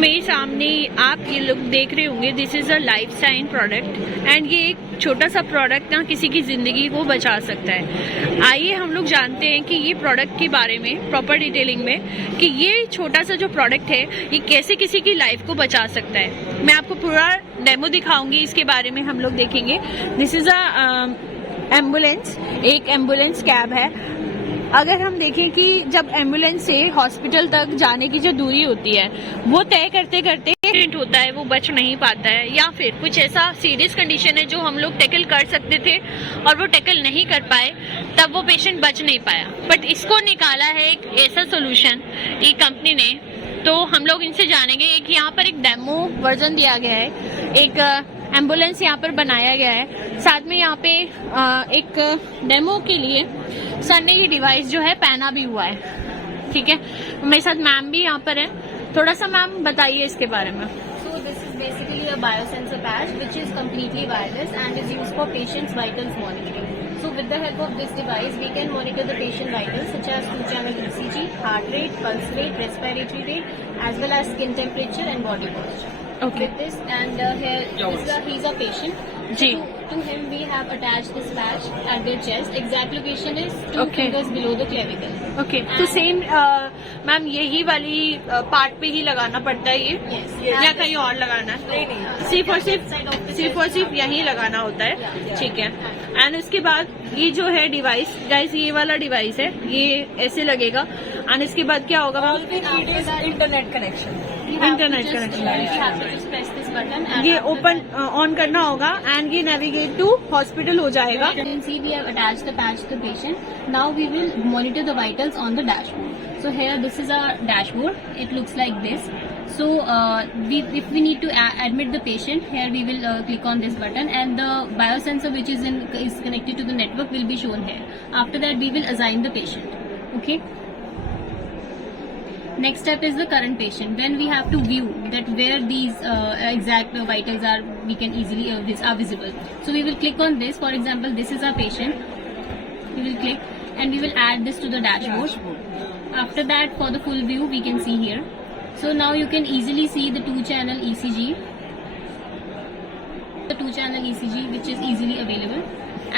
मेरे सामने आप ये लोग देख रहे होंगे, this is a life sign product and ये एक छोटा सा प्रोडक्ट ना किसी की जिंदगी को बचा सकता है। आइए हम लोग जानते हैं कि ये प्रोडक्ट के बारे में प्रॉपर डिटेलिंग में कि ये छोटा सा जो प्रोडक्ट है ये कैसे किसी की लाइफ को बचा सकता है। मैं आपको पूरा डेमो दिखाऊंगी, इसके बारे में हम लोग देखेंगे। दिस इज अ एम्बुलेंस, एक एम्बुलेंस कैब है। अगर हम देखें कि जब एम्बुलेंस से हॉस्पिटल तक जाने की जो दूरी होती है वो तय करते करते एक्सीडेंट होता है, वो बच नहीं पाता है, या फिर कुछ ऐसा सीरियस कंडीशन है जो हम लोग टैकल कर सकते थे और वो टैकल नहीं कर पाए, तब वो पेशेंट बच नहीं पाया। बट इसको निकाला है एक ऐसा सोल्यूशन ये कंपनी ने, तो हम लोग इनसे जानेंगे। एक यहाँ पर एक डेमो वर्जन दिया गया है, एक एम्बुलेंस यहाँ पर बनाया गया है, साथ में यहाँ पे एक डेमो के लिए सर ने ये डिवाइस जो है पहना भी हुआ है। ठीक है, मेरे साथ मैम भी यहाँ पर है। थोड़ा सा मैम बताइए इसके बारे में। So this is basically a biosensor patch which is completely wireless and is used for patient's vitals monitoring. So with the help of this device we can monitor the patient vitals such as 2-channel ECG, heart rate, pulse rate, respiratory rate as well as skin temperature and body posture. Okay. With this and here he's a patient. जी। To him we have attached this patch at their chest. Exact location is 2 Okay. fingers below the clavicle. Okay, तो same ma'am यही वाली part पे ही लगाना पड़ता है ये? Yes. या कहीं और लगाना है? सिर्फ और सिर्फ यही लगाना होता है। ठीक है, एंड उसके बाद ये जो है डिवाइस, गाइस ये वाला डिवाइस है, ये ऐसे लगेगा एंड इसके बाद क्या होगा ma'am? Internet connection. Internet connection. ये ओपन ऑन करना होगा एंड ये नेविगेट टू हॉस्पिटल हो जाएगा। You can see we have attached the patch to the patient. Now we will monitor the vitals on the dashboard. So here this is our dashboard. It looks like this. So if we need to admit the patient, here we will click on this button and the biosensor which is connected to the network will be shown here. After that we will assign the patient. Okay. Next step is the current patient. Then we have to view that where these exact vitals are, we can easily are visible. So we will click on this. For example, this is our patient. We will click and we will add this to the dashboard. After that, for the full view, we can see here. So now you can easily see the 2-channel ECG. The 2-channel ECG which is easily available.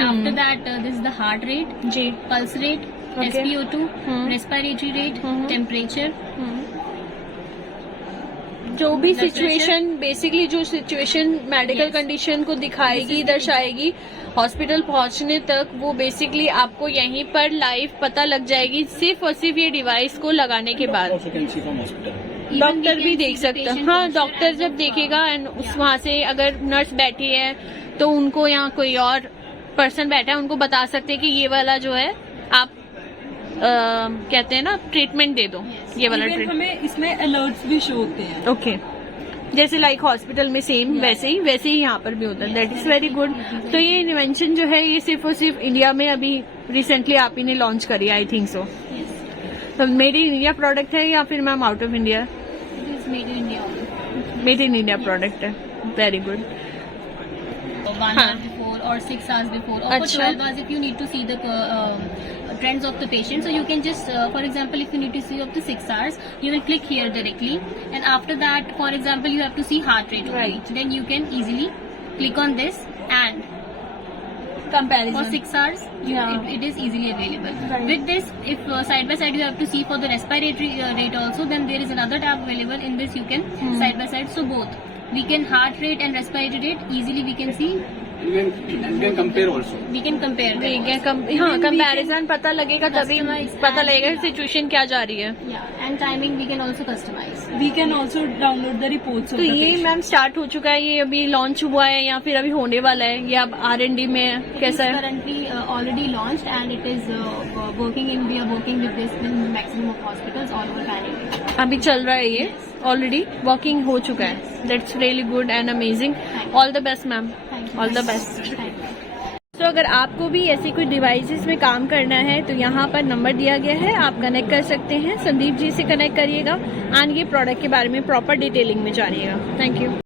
After that, this is the heart rate, ji, pulse rate, Okay. SpO2, respiratory rate, temperature. जो भी Blood situation, basically जो situation medical Yes. Condition को दिखाएगी, दर्शाएगी hospital पहुंचने तक, वो basically आपको यहीं पर लाइव पता लग जाएगी, सिर्फ और सिर्फ ये डिवाइस को लगाने के बाद। Even डॉक्टर we भी can देख see the सकता है। patient हाँ, posture डॉक्टर as जब of, देखेगा एंड yeah. वहाँ से अगर नर्स बैठी है तो उनको, यहाँ कोई और पर्सन बैठा है, उनको बता सकते हैं कि ये वाला जो है आप कहते हैं ना ट्रीटमेंट दे दो। Yes. ये वाला Even ट्रीटमेंट, हमें इसमें अलर्ट्स भी शो होते हैं। ओके, जैसे लाइक हॉस्पिटल में सेम वैसे ही यहाँ पर भी होता है। That is very good. तो ये इन्वेंशन जो है ये सिर्फ और सिर्फ इंडिया में अभी रिसेंटली आप ही ने लॉन्च करी, आई थिंक सो। Yes. तो मेड इन इंडिया प्रोडक्ट है या फिर ma'am out of India? It is made in India only. Made in India product है, very good. 1 hour before or 6 hours before or for Achha. 12 hours if you need to see the trends of the patient. So you can just for example if you need to see up to 6 hours you will click here directly and after that for example you have to see heart rate only. Right. Then you can easily click on this and for comparison 6 hours Yeah. it is easily available. Right. With this if side by side you have to see for the respiratory rate also, then there is another tab available. In this you can side by side, so both we can heart rate and respiratory rate easily we can see. You can compare also. We can compare them. ठीक है, हाँ comparison पता लगेगा तभी Customize पता and- लगेगा situation क्या जा रही है। Yeah, and timing we can also customize. We can also download the reports. तो ये मैम स्टार्ट हो चुका है, ये अभी लॉन्च हुआ है या फिर अभी होने वाला है, या अब R&D में है, कैसा It is है? currently already launched and it is working in. We are working with this in maximum of hospitals all over pan India. अभी चल रहा है ये, ऑलरेडी वर्किंग हो चुका है। That's really good and amazing. All the best ma'am, Thank you. All the best. Thank you. तो अगर आपको भी ऐसी कोई डिवाइसेस में काम करना है तो यहाँ पर नंबर दिया गया है, आप कनेक्ट कर सकते हैं। संदीप जी से कनेक्ट करिएगा एंड ये प्रोडक्ट के बारे में प्रॉपर डिटेलिंग में जानिएगा। Thank you.